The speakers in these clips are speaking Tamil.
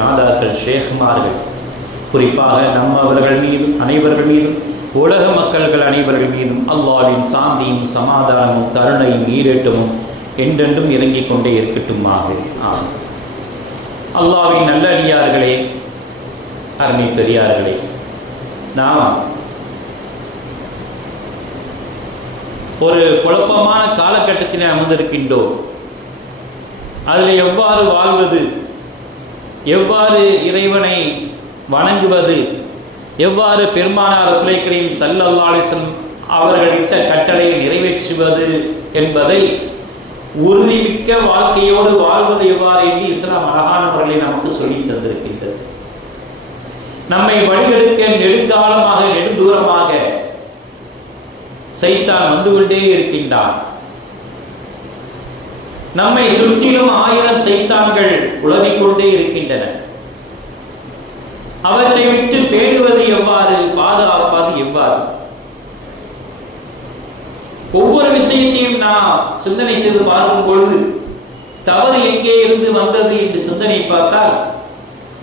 நாதாக்கள், ஷேகுமார்கள், குறிப்பாக நம்மவர்கள் மீதும் அனைவர்கள் மீதும் உலக மக்கள்கள் அனைவர்கள் மீதும் அல்லாஹ்வின் சாந்தியும் சமாதானமும் கருணையும் ஈரேற்றமும் என்றென்றும் இறங்கிக் கொண்டே இருக்கட்டுமாக. அல்லாஹ்வின் நல்லடியார்களே, அருமை பெரியார்களே, நாம் ஒரு குழப்பமான காலகட்டத்திலே அமர்ந்திருக்கின்றோம். அதில் எவ்வாறு வாழ்வது, எவ்வாறு இறைவனை வணங்குவது, எவ்வாறு பெருமானார் ரசூலுல்லாஹி கரீம் ஸல்லல்லாஹு அலைஹி வஸல்லம் அவர்களிட்ட கட்டளையை நிறைவேற்றுவது என்பதை உறுதிமிக்க வாழ்க்கையோடு வாழ்வது எவ்வாறு என்று இஸ்லாம் அழகான முறையில் நமக்கு சொல்லி தந்திருக்கின்றது. நம்மை வழிகெடுக்க நெடுங்காலமாக நெடுந்தூரமாக சைத்தான் வந்து கொண்டே இருக்கின்றான். நம்மை சுற்றிலும் 1000 சைத்தான்கள் உலவிக் கொண்டே இருக்கின்றன. அவற்றை விட்டு பேணுவது எவ்வாறு, பாதுகாப்பது எவ்வாறு? ஒவ்வொரு விஷயத்தையும் நாம் சிந்தனை செய்து பார்க்கும் பொழுது தவறு எங்கே இருந்து வந்தது என்று சிந்தனை பார்த்தால்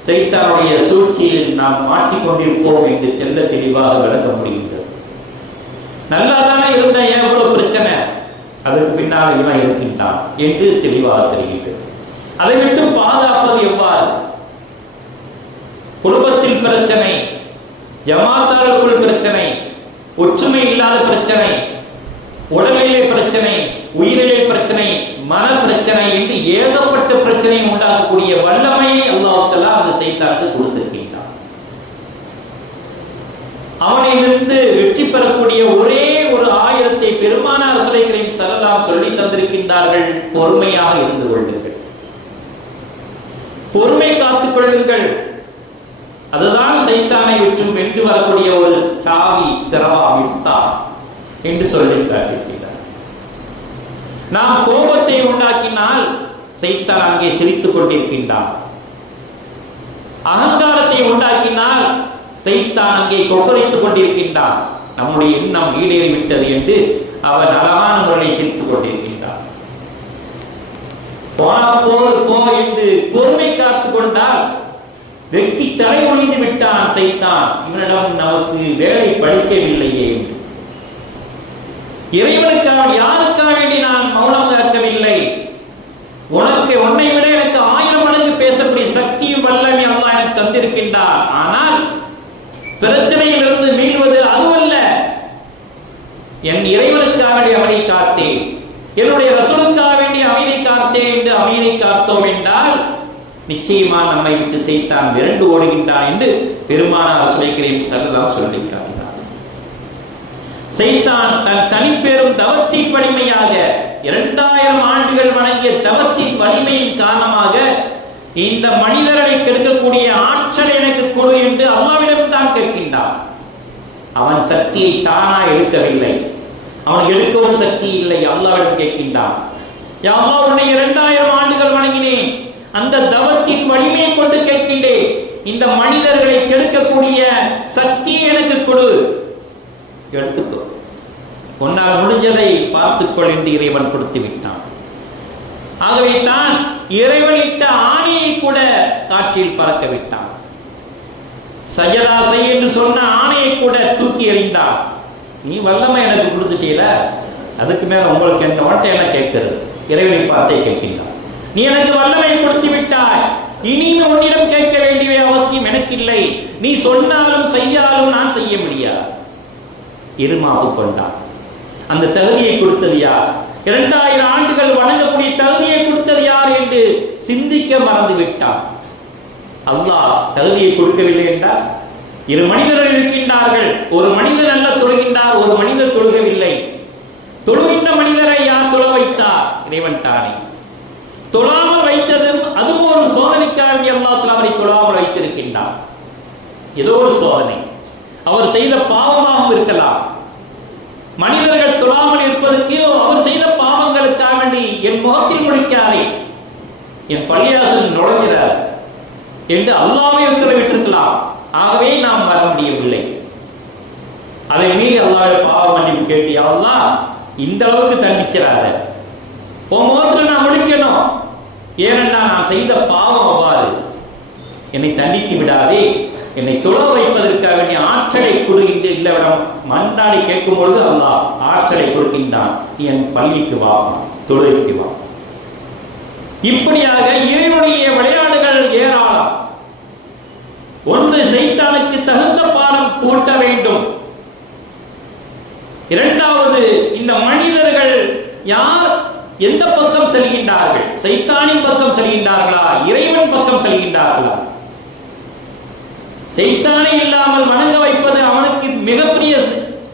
சைத்தானுடைய சூழ்ச்சியில் நாம் மாட்டிக்கொண்டிருப்போம் என்று தெல்ல தெளிவாக விளக்க முடிகின்றது. நல்லா தானே இருந்த ஏன் எவ்வளவு பிரச்சனை, அதற்கு பின்னால் இவன் இருக்கின்றான் என்று தெளிவாக தெரிகின்றது. அதை விட்டு பாதுகாப்பது எவ்வாறு? குடும்பத்தில் பிரச்சனை, ஜமாத்தார்களுக்குள் பிரச்சனை, ஒற்றுமை இல்லாத பிரச்சனை, உடலிலே பிரச்சனை, உயிரிலே பிரச்சனை, மன பிரச்சனை என்று ஏகப்பட்ட பிரச்சனையை உண்டாக்கக்கூடிய வல்லமையை அல்லாஹ் தஆலா அந்த சைத்தானுக்கு கொடுத்திருக்கின்றான். அவனிலிருந்து வெற்றி பெறக்கூடிய ஒரே ஒரு ஆயுதத்தை பெருமானார் ரசூலுல்லாஹி கரீம் ஸல்லல்லாஹு அலைஹி சொல்லி தந்திருக்கின்றார்கள். பொறுமையாக இருந்து கொள்ளுங்கள், பொறுமை காத்துக் கொள்ளுங்கள். அதுதான் சைத்தானை விட்டும் வென்று வரக்கூடிய ஒரு சாவி, திறவா, மிஃப்தா என்று சொல்லி காட்டியிருக்கிறார். நாம் கோபத்தை உண்டாக்கினால் சைத்தான் அங்கே சிரித்துக் கொண்டிருக்கின்றான். அகங்காரத்தை உண்டாக்கினால் சைத்தான் அங்கே கொக்கரித்துக் கொண்டிருக்கின்றான். நம்முடைய எண்ணம் ஈடேறிவிட்டது என்று அவன் அழகான முறையை சிரித்துக் கொண்டிருக்கின்றான். போ என்று பொறுமை காத்துக் கொண்டால் வெக்கி தலை ஒழிந்து விட்டான் சைத்தான். இவனிடம் நமக்கு வேலை படிக்கவில்லையே என்று. இறைவனுக்காக யாருக்காக வேண்டி நான் மௌனம் காக்கவில்லை, உன்னை விட எனக்கு 1000 மடங்கு பேசக்கூடிய சக்தியும் வல்லமை அல்லாஹ் எனக்கு தந்திருக்கின்றார். ஆனால் பிரச்சனையிலிருந்து மீள்வது அதுவல்ல. என் இறைவனுக்காக வேண்டிய அமைதி காத்தேன், என்னுடைய ரசூலுக்காக வேண்டிய அமைதி காத்தேன் என்று அமைதி காத்தோம் என்றால் நிச்சயமா நம்மை விட்டு சைத்தான் விரண்டு ஓடுகின்றான் என்று பெருமானார் ரசூலுல்லாஹி கரீம் ஸல்லல்லாஹு அலைஹி சொல்லி காட்டினார். சைத்தான் தன் தனிப்பெரும் தவத்தின் வலிமையாக 2000 ஆண்டுகள் வணங்கிய தவத்தின் வலிமையின் காரணமாக இந்த மனிதரை கெடுக்கக்கூடிய ஆற்றல் எனக்கு கொடு என்று அல்லாஹ்விடம் தான் கேட்கின்றான். அவன் சக்தியை தானா எடுக்கவில்லை, அவன் எடுக்கவும் சக்தி இல்லை, அல்லாஹ்விடம் கேட்கின்றான். யா அல்லாஹ், உன்னை 2000 ஆண்டுகள் வணங்கினேன், அந்த தவத்தின் வலிமையை கொண்டு கேட்கின்றேன், இந்த மனிதர்களை கெடுக்கக்கூடிய சக்தியை எனக்கு கொடு, எடுத்துக்கோ, உன்னால் முடிஞ்சதை பார்த்துக்கொள் என்று இறைவன் கொடுத்து விட்டான். ஆகவே தான் இறைவனிட்ட ஆணையை கூட காற்றில் பறக்க விட்டான். சஜதா செய் என்று சொன்ன ஆணையை கூட தூக்கி எறிந்தான். நீ வல்லமை எனக்கு கொடுத்துட்டீல, அதுக்கு மேல உங்களுக்கு என்ன வார்த்தை எல்லாம் கேட்கிறது? இறைவனை பார்த்தே கேட்கின்றான். நீ எனக்கு வல்லமை கொடுத்து விட்டாய், இனி உன்னிடம் கேட்க வேண்டிய அவசியம் எனக்கு இல்லை, நீ சொன்னாலும் செய்யாலும் நான் செய்ய முடியாது. இருமாப்பு கொண்டான். அந்த தகுதியை கொடுத்தது யார்? 2000 ஆண்டுகள் வணங்கக்கூடிய தகுதியை கொடுத்தது யார் என்று சிந்திக்க மறந்து விட்டான். அல்லாஹ் தகுதியை கொடுக்கவில்லை என்றால், 2 மனிதர்கள் இருக்கின்றார்கள், ஒரு மனிதர் நல்ல தொழுகின்றார், ஒரு மனிதர் தொழுகவில்லை. தொழுகின்ற மனிதரை யார் தொழ வைத்தார்? இறைவன் தானே. தொழாமல் வைத்ததும் அதுவும் ஒரு சோதனைக்காக அல்லாஹ் அவரை தொழாமல் வைத்திருக்கின்றார். ஏதோ ஒரு சோதனை, அவர் செய்த பாவமாகவும் இருக்கலாம். மனிதர்கள் தொழாமல் இருப்பதற்கு அவர் செய்த பாவங்களுக்காக வேண்டி என் முகத்தில் முடிக்காதே, என் பள்ளியாசல் நுழைகிறார் என்று அல்லாஹ்வே உத்தரவிட்டிருக்கலாம். ஆகவே நாம் வர முடியவில்லை. அதை மீறி அல்லாஹ்வை பாவ மன்னிப்பு கேட்டு, யா அல்லாஹ் இந்த அளவுக்கு தண்டிச்சிடாத, உன் முகத்தில் நான் முடிக்கணும், ஏனென்றா நான் செய்த பாவம் அவ்வாறு. என்னை தண்டித்து விடாதே, என்னை தொழ வைப்பதற்காக வேண்டிய ஆற்றலை கொடுக்கின்ற இல்லவிடம் மன்றாடி கேட்கும் பொழுது அல்லாஹ் ஆற்றலை கொடுக்கின்றான். நீ என் பள்ளிக்கு வா, தொழுகைக்கு வா. இப்படியாக இறைவனுடைய விளையாடுகள் ஏராளம். ஒன்று, சைத்தானுக்கு தகுந்த பாடம் கூட்ட வேண்டும். இரண்டாவது, இந்த மனிதர்கள் யார் எந்த பக்கம் செல்கின்றார்கள்? சைத்தானின் பக்கம் செல்கின்றார்களா, இறைவன் பக்கம் செல்கின்றார்களா? சைத்தானை இல்லாமல் வணங்க வைப்பது அவனுக்கு மிகப்பெரிய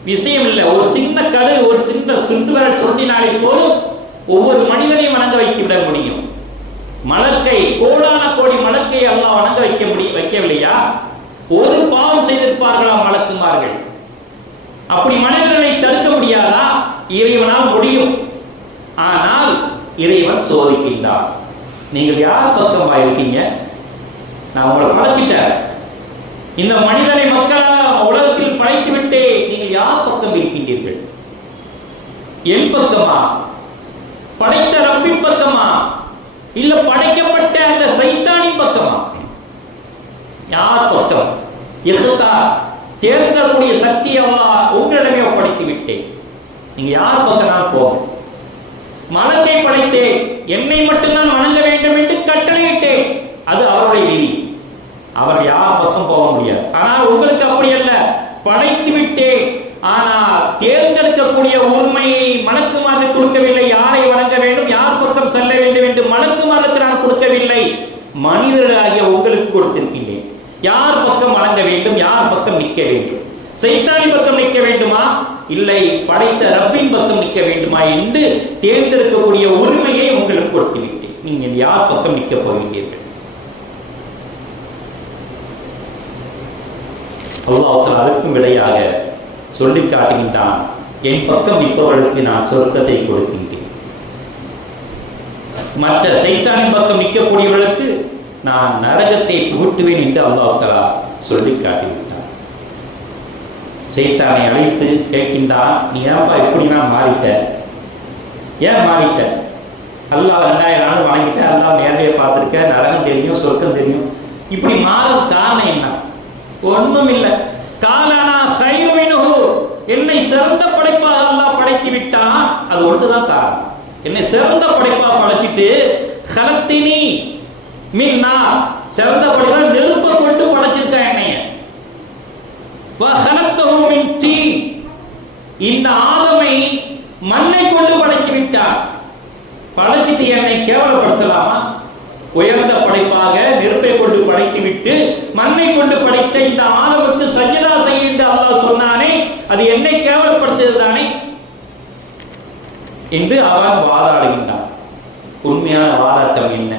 விஷயம் இல்லை. ஒரு சின்ன கடு, ஒரு சின்ன சுண்டு விரல் சொல்லினாலே போதும் ஒவ்வொரு மனிதனையும் வணங்க வைத்து விட முடியும். மலக்கை, கோடான கோடி மலக்கை அல்லாஹ் வணங்க வைக்கவில்லையா? ஒரு பாவம் செய்திருப்பார்களா மலக்குமார்கள்? அப்படி மனிதர்களை தடுக்க முடியாதா? இறைவனால் முடியும். ஆனால் இறைவன் சோதிக்கின்றார். நீங்கள் யார் பக்கமா இருக்கீங்க? நான் உங்களை படைச்சிட்டேன், இந்த மனிதனை மக்களாக உலகத்தில் படைத்து விட்டே, நீங்கள் யார் பக்கம் இருக்கின்றீர்கள்? என் பக்கமா, படைத்த ரப்பின் பக்கமா, இல்ல படைக்கப்பட்ட அந்த சைத்தானின் பக்கமா? யார் பக்கம்? தேர்ந்தக்கூடிய சக்தி அல்லாஹ் உங்களிடமே ஒப்படைத்து விட்டேன். நீங்க யார் பக்கம் நான் போகும்? மனத்தை படைத்தேன், என்னை மட்டும்தான் வணங்க வேண்டும் என்று கட்டளையிட்டேன். அது அவருடைய விதி. அவர் யார் பக்கம் போக முடியாது. ஆனால் உங்களுக்கு அப்படி அல்ல, படைத்து விட்டேன். ஆனால் தேர்ந்தெடுக்கக்கூடிய உண்மையை மலக்குமாருக்கு கொடுக்கவில்லை. யாரை வணங்க வேண்டும், யார் பக்கம் செல்ல வேண்டும் என்று மலக்குமாருக்கு நான் கொடுக்கவில்லை, மனிதர்களாகிய உங்களுக்கு கொடுத்திருக்கின்றேன். யார் பக்கம் வணங்க வேண்டும், யார் பக்கம் நிற்க வேண்டும்? சைத்தானின் பக்கம் நிற்க வேண்டுமா, இல்லை படைத்த ரப்பின் பக்கம் நிற்க வேண்டுமா என்று தேர்ந்தெடுக்கக்கூடிய உரிமையை உங்களுக்கு கொடுத்து விட்டேன். நீங்கள் யார் பக்கம் நிற்க போகின்றீர்கள்? அல்லாஹ் அதற்கும் விடையாக சொல்லி காட்டுகின்றான், என் பக்கம் நிற்பவர்களுக்கு நான் சொர்க்கத்தை கொடுக்கின்றேன். மற்ற சைத்தானின் பக்கம் நிற்கக்கூடியவர்களுக்கு நான் நரகத்தை புகுட்டுவேன் என்று அல்லாஹ் சொல்லி காட்டிவிட்டான். சைத்தானை அழைத்து கேட்கின்றான், நீ ஏன்பா இப்படி நான் மாறிட்ட? ஏன் மாறிட்ட? அல்லாஹ் 2000 ஆண்டு வணங்கிட்ட, அல்லாஹ் நேரடியாக பார்த்துருக்க, நரகம் தெரியும், சொர்க்கம் தெரியும், இப்படி மாறும் காரணம் என்ன? ஒன்றும் இல்லை. காலானா சைருமினுஹு, என்னை சிறந்த படைப்பாக அல்லாஹ் படைத்து விட்டான். அது ஒன்றுதான் காரணம். என்னை சிறந்த படைப்பாக படைச்சிட்டு கலத்தினி மின்னா, சிறந்த படைப்பா நெருப்பை கொண்டு படைச்சிருக்கேன் என்னைய. இந்த ஆதமை மண்ணை கொண்டு படைத்து விட்டார். படைச்சிட்டு என்னை கேவலப்படுத்தலாமா? உயர்ந்த படைப்பாக நெருப்பை கொண்டு படைத்து விட்டு மண்ணை கொண்டு படைத்த இந்த ஆதமுக்கு சஜ்ஜதா செய்ய என்று அல்லாஹ் சொன்னானே, அது என்னை கேவலப்படுத்துவது தானே என்று அவன் வாதாடுகின்றான். உண்மையான வாதாட்டம் என்ன?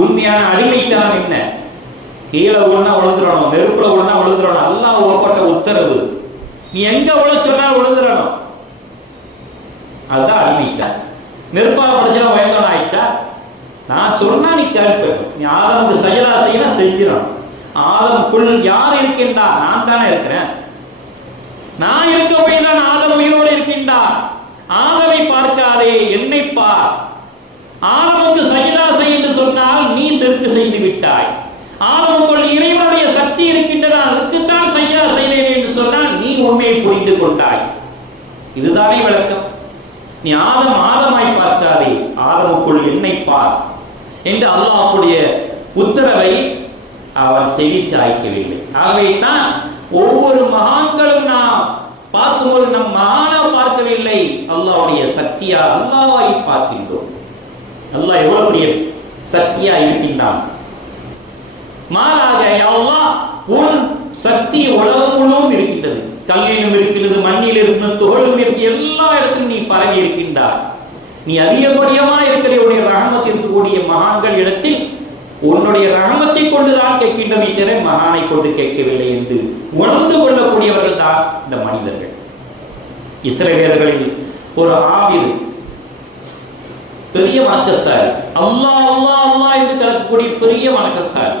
உண்மையான அடிமைத்தனம் என்ன? கீழே உள்ள விழுந்துடணும், நெருப்புல உள்ள விழுந்துடணும், அல்லாஹ் ஓப்பட்ட உத்தரவு. நீ எங்க உள்ள சொன்னால் விழுந்துடணும், அதுதான் அடிமைத்தான். நெருப்பாக படிச்சா வயதான ஆயிடுச்சா? நான் சொன்னா நீ கேட்பேன். நீ ஆதமுக்கு சஜதா செய்யணும், செஞ்சிடணும். ஆதமுக்குள் யார் இருக்கின்றா? நான் தானே இருக்கிறேன். நான் இருக்க போய் தான் ஆதம் உயிரோடு இருக்கின்றார். ஆதமை பார்க்காதே, என்னை பார். ஆதமுக்கு சஜதா செய் என்று சொன்னால் நீ செருக்கு செய்து விட்டாய். ஆதமுக்குள் இறைவனுடைய சக்தி இருக்கின்றதா, அதுக்குத்தான் சஜதா செய்தேன் என்று சொன்னால் நீ உண்மையை புரிந்து கொண்டாய். இதுதானே விளக்கம். நீ ஆதமாய் பார்க்காதே, ஆதமுக்குள் என்னை பார் என்று அல்லாஹ்வுடைய உத்தரவை அவன் செவி சாய்க்கவில்லை. ஆகவே தான் ஒவ்வொரு மகான்களும் நாம் பார்க்கும்போது நம் மகானா பார்க்கவில்லை, அல்லாஹ்வுடைய சக்தியா அல்லாஹ்வை பார்க்கின்றோம். அல்லாஹ் எவ்வளவு பெரிய சக்தியா இருக்கின்றான். மாறாக அல்லாஹ் உன் சக்தி உலகம் முழுவதும் இருக்கின்றது. கல்லிலும் இருக்கிறது, மண்ணில் இருக்கிறது, துகளிலும் இருக்கு, எல்லா இடத்திலும் நீ பரவி இருக்கின்றாய். நீ அதிகப்படியமா இருக்கிற உன்னுடைய ரஹமத் இருக்கக்கூடிய மகான்கள் இடத்தில் உன்னுடைய ரஹமத்தை கொண்டுதான் கேட்கின்றமே தவிர மகானை கொண்டு கேட்கவில்லை என்று உணர்ந்து கொள்ளக்கூடியவர்கள் தான் இந்த மனிதர்கள். இஸ்ரவேலர்களில் ஒரு ஆவிர், பெரிய வணக்கஸ்தாரி, அல்லாஹ் அல்லாஹ் அல்லாஹ் என்று கலக்கக்கூடிய பெரிய வணக்கஸ்தாரி.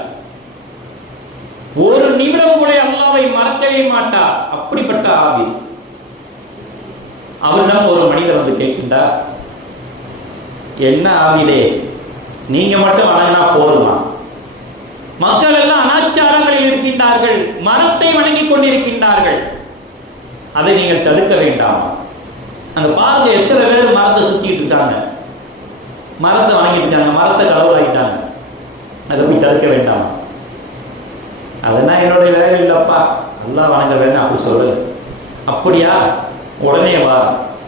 ஒரு நிமிடம் கூட அல்லாஹ்வை மறக்கவே மாட்டார். அப்படிப்பட்ட ஆவிர். அவரிடம் ஒரு மனிதர் வந்து கேட்கின்றார், என்ன ஆவிலே, நீங்க மட்டும் வணங்கினா போதுமா? மக்கள் எல்லாம் அனாச்சாரங்களில் இருக்கின்றார்கள், மரத்தை வணங்கிக் கொண்டிருக்கின்றார்கள். அதை நீங்கள் தடுக்க வேண்டாம். அந்த பாருங்க, எத்தனை பேர் மரத்தை சுத்திட்டு இருக்காங்க, மரத்தை வணங்கிட்டு இருக்காங்க, மரத்தை கடவுளாயிட்டாங்க. அதை போய் தடுக்க வேண்டாம். அதெல்லாம் என்னுடைய வேலை இல்லப்பா, அல்லாஹ் வணங்க வேண்டாம் அப்படி சொல்லு. அப்படியா, உடனே வா,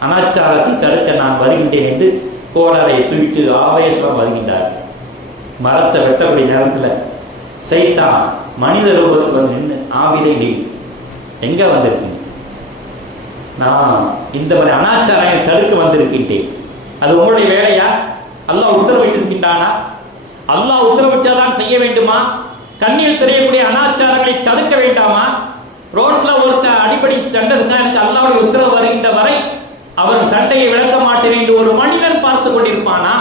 அனாச்சாரத்தை தடுக்க நான் வருகின்றேன் என்று கோடாரை தூக்கிட்டு ஆவேசம் வருகின்றார். மரத்தை வெட்டக்கூடிய நேரத்தில் சைத்தான் மனித ரூபத்துக்கு வந்து நின்று ஆவிதை நீ எங்க வந்திருக்கீங்க, நான் இந்த மாதிரி அனாச்சாரத்தை தடுக்க வந்திருக்கின்றேன், அது உங்களுடைய வேலையா? அல்லாஹ் உத்தரவிட்டிருக்கின்றானா? அல்லாஹ் உத்தரவிட்டாதான் செய்ய வேண்டுமா? கண்ணில் தெரியக்கூடிய அனாச்சாரங்களை தடுக்க வேண்டாமா? ரோட்ல ஒருத்த அடிப்படை சண்டை இருக்கா, எனக்கு அல்லாஹ்வுடைய உத்தரவு வருகின்ற வரை அவன் சண்டையை விளக்க மாட்டேன் என்று ஒரு மனிதன் பார்த்து கொண்டிருப்பானா?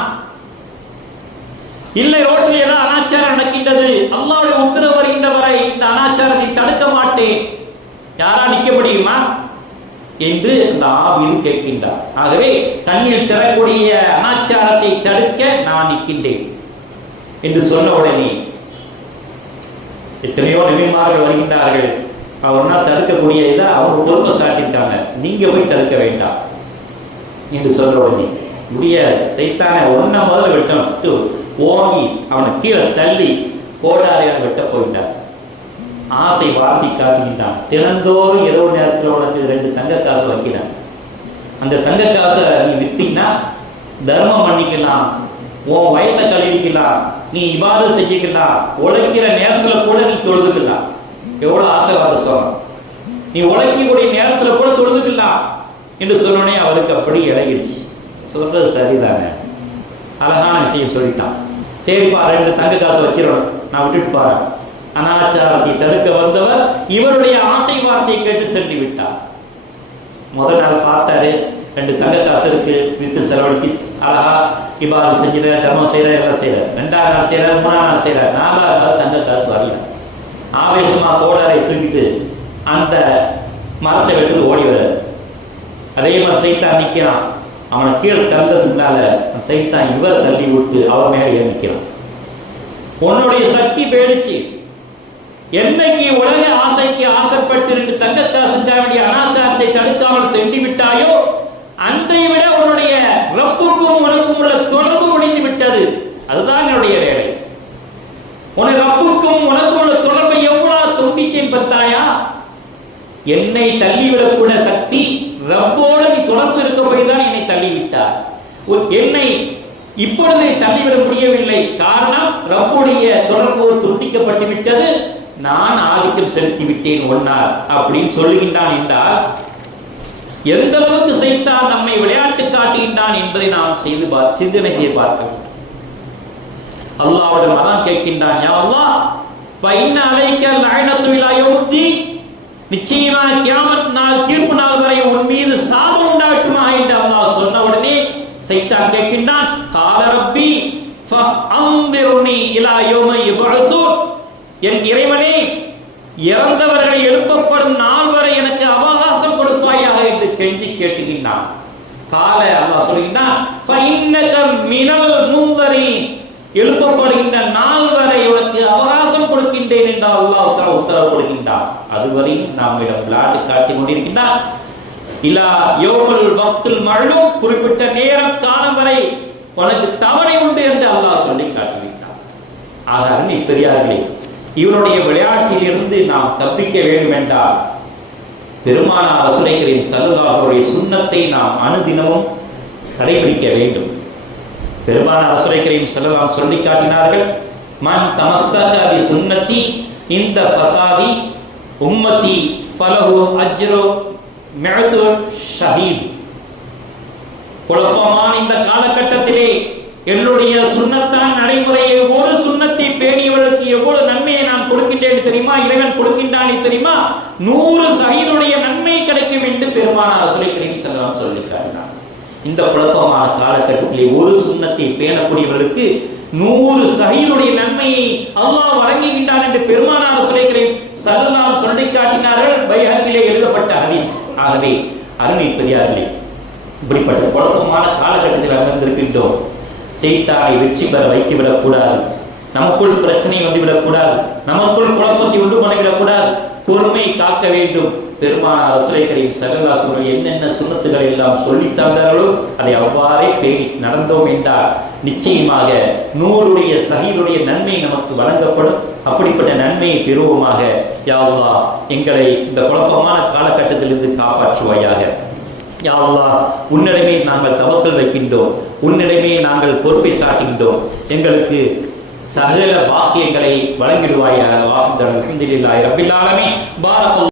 இல்லை, ரோட்டில் ஏதாவது அனாச்சாரம் நடக்கின்றது, அல்லாஹ்வுடைய உத்தரவு வருகின்ற வரை இந்த அனாச்சாரத்தை தடுக்க மாட்டேன், யாரா நிற்க முடியுமா என்று அந்த ஆவியில் கேட்கின்றார். ஆகவே கண்ணில் தரக்கூடிய அனாச்சாரத்தை தடுக்க நான் நிற்கின்றேன் என்று சொன்ன உடனே எத்தனையோ நபிமார்கள் வருகின்றார்கள். அவர்னா தடுக்கக்கூடிய இதை அவங்க பொறுமை சாட்டிட்டாங்க, நீங்க போய் தடுக்க வேண்டாம் என்று சொல்ல உடனே முடியாது. சைத்தானை ஒன்ன முதல்ல வெட்ட ஓங்கி அவனை கீழே தள்ளி கோடாரியான வெட்ட போயிட்டார். ஆசை வார்த்தை காட்டுகின்றான். தினந்தோறும் இரவு நேரத்தில் உனக்கு 2 தங்க காசு வைக்கிறான். அந்த தங்க காசை நீ வித்தீங்கன்னா தர்மம் பண்ணிக்கலாம், உன் வயத்தை கழுவிக்கலாம், நீ இபாதத் செஞ்சுக்கலாம், உழைக்கிற நேரத்தில் கூட நீ தொழுதுக்கலாம். எவ்வளவு ஆசைவாத சொல்றான், நீ உழைக்கக்கூடிய நேரத்தில் கூட தொழுதுக்கலாம் என்று சொன்னோடனே அவருக்கு அப்படி இழகிடுச்சு. சொல்றது சரிதானே, அழகான விஷயம் சொல்லிட்டான். சரிப்பா, 2 தங்க காசு வச்சிடணும், நான் விட்டுட்டு போறேன். அனாச்சாரத்தை தடுக்க வந்தவர் இவருடைய ஆசை வார்த்தையை கேட்டு சென்று விட்டார். முதல் நாள் பார்த்தாரு, 2 தங்க காசு இருக்கு, வித்து செலவழிக்கு அழகா இபாதத் செஞ்சுற, தர்மம் செய்யற, எல்லாம் செய்யற. 2ஆவது நாள் செய்யற, 3ஆவது நாள் செய்யற, 4ஆவது நாள் தங்க காசு வரல. ஆவேசமா கோடாரை தூக்கிட்டு அந்த மரத்தை வெட்டு ஓடி வர. அதே மாதிரி சைத்தான் நிற்கிறான். அவனை கீழே தள்ளதுனால சைத்தான் இவரை தள்ளி விட்டு அவர் மேலே ஏன் நிற்கிறான். உன்னுடைய சக்தி போயிடுச்சு. என்னைக்கு உலக ஆசைக்கு ஆசைப்பட்டு 2 தங்க காசுக்காக வேண்டிய அனாச்சாரத்தை தடுக்காமல் சென்று விட்டாயோ, அன்றை விட உன்னுடைய ரப்புக்கும் உனக்கும் உள்ள தொடர்பு முடிந்து விட்டது. அதுதான் என்னுடைய வேலை. உன்னை ரப்புக்கும் உனக்கும் உள்ள தொடர்பை எவ்வளவு துண்டித்தேன் பார்த்தாயா? என்னை தள்ளிவிடக்கூட சக்தி ரப்போடு நீ தொடர்பு இருக்கபடிதான் என்னை தள்ளிவிட்டார். என்னை இப்பொழுது தள்ளிவிட முடியவில்லை, காரணம் ரப்புடைய தொடர்பு துண்டிக்கப்பட்டு விட்டது, நான் ஆதிக்கம் செலுத்தி விட்டேன் ஒன்னார் அப்படின்னு சொல்லுகின்றான். என்றால் எந்த அளவுக்கு சைத்தான் நம்மை விளையாட்டு காட்டுகின்றான் என்பதை நாம் சிந்தனை செய்து பார்க்க வேண்டும். அல்லாஹ்விடம் அதான் கேட்கின்றான், யா அல்லாஹ் ஃபைன்ன அலைக்க லஅனத்து இலா யௌமித்தீன், நிச்சயமா கியாமத் நாள் தீர்ப்பு நாள் வரை உன் மீது சாபம் உண்டாகட்டுமா என்று அல்லாஹ் சொன்ன உடனே சைத்தான் கேட்கின்றான், கால ரப்பி ஃபஅன்திர்னி இலா யௌமி யுபஅஸூன், என் இறைவனே இறந்தவர்களை எழுப்பப்படும் நாள் வரை எனக்கு அவகாசம் கொடுப்பாயாக என்று கெஞ்சி கேட்டுகின்றான். கால அல்லாஹ் சொல்கின்றான், ஃபஇன்னக மினல் முன்தரீன், எழுப்பப்படுகின்ற நாள் வரை உனக்கு அவகாசம் கொடுக்கின்றேன் என்று அல்லாஹ் உத்தரவு கொடுக்கின்றான். அதுவரையும் நம்மிடம் விளையாட்டு காட்டிக் கொண்டிருக்கின்றான். இலா யௌமுல் வக்துல் மஅலூம், குறிப்பிட்ட நேரம் காலம் வரை உனக்கு தவணை உண்டு என்று அல்லாஹ் சொல்லி காட்டிவிட்டான். ஆக அருமை பெரியார்களே, இவருடைய விளையாட்டில் இருந்து நாம் தப்பிக்க வேண்டும் என்றால் பெருமானார் ரசூலை கரீம் ஸல்லல்லாஹு அலைஹி வஸல்லம் சுன்னத்தை நாம் அனுதினமும் கடைபிடிக்க வேண்டும். பெருமானார் ரசூலை கரீம் ஸல்லல்லாஹு அலைஹி வஸல்லம் சொல்லி காட்டினார்கள், மன் தமஸ்ஸக பி சுன்னதி இந்த ஃபசாதி உம்மதி ஃபலஹு அஜ்ரு மிஅத்து ஷஹீத். குழப்பமான இந்த காலகட்டத்திலே என்னுடைய சுன்னத்தான் நடைமுறையை ஒரு சுன்னத்தை பேணியவர்களுக்கு எவ்வளவு நன்மையை நான் கொடுக்கின்றேன் தெரியுமா, இறைவன் கொடுக்கின்றானே தெரியுமா, 100 ஷஹீதுடைய நன்மை கிடைக்கும் என்று பெருமானார் ரசூலை கரீம் ஸல்லல்லாஹு அலைஹி வஸல்லம் சொல்லி காட்டினார். இந்த குழப்பமான காலகட்டத்திலே ஒரு சுன்னத்தை பேணக்கூடியவர்களுக்கு 100 ஷஹீதுடைய நன்மையை அல்லாஹ் வழங்குகின்றான் என்று பெருமானார் ரசூலை கரீம் ஸல்லல்லாஹு அலைஹி வஸல்லம் சொல்லி காட்டினார்கள். பைஹக்கிலே எழுதப்பட்ட ஹதீஸ். ஆகவே அருமை பெரியார்களே, இப்படிப்பட்ட குழப்பமான காலகட்டத்தில் அமர்ந்திருக்கின்றோம். சைத்தானை வெற்றி பெற வைத்துவிடக் கூடாது. நமக்குள் பிரச்சனை வந்துவிடக்கூடாது, நமக்குள் குழப்பத்தை உண்டு பண்ணிவிடக்கூடாது. பொறுமை காக்க வேண்டும். பெருமானார் ரசூலுல்லாஹி கரீம் ஸல்லல்லாஹு அலைஹி வஸல்லம் என்னென்ன சுன்னத்துகள் எல்லாம் சொல்லி தந்தார்களோ அதை அவ்வாறே பேணி நடந்தோம் என்றால் நிச்சயமாக 100 ஷஹீதுடைய நன்மை நமக்கு வழங்கப்படும். அப்படிப்பட்ட நன்மையை பெறுவோமாக. யா அல்லாஹ், எங்களை இந்த குழப்பமான காலகட்டத்திலிருந்து காப்பாற்றுவாயாக. யா அல்லாஹ், உன்னிடமே நாங்கள் தவக்கல் வைக்கின்றோம், உன்னிடமே நாங்கள் பொறுப்பை சாட்டுகின்றோம். எங்களுக்கு சகல பாக்கியங்களை வழங்கிடுவாயாக. அல்ஹம்துலில்லாஹி ரப்பில் ஆலமீன். பாரக்கல்லாஹு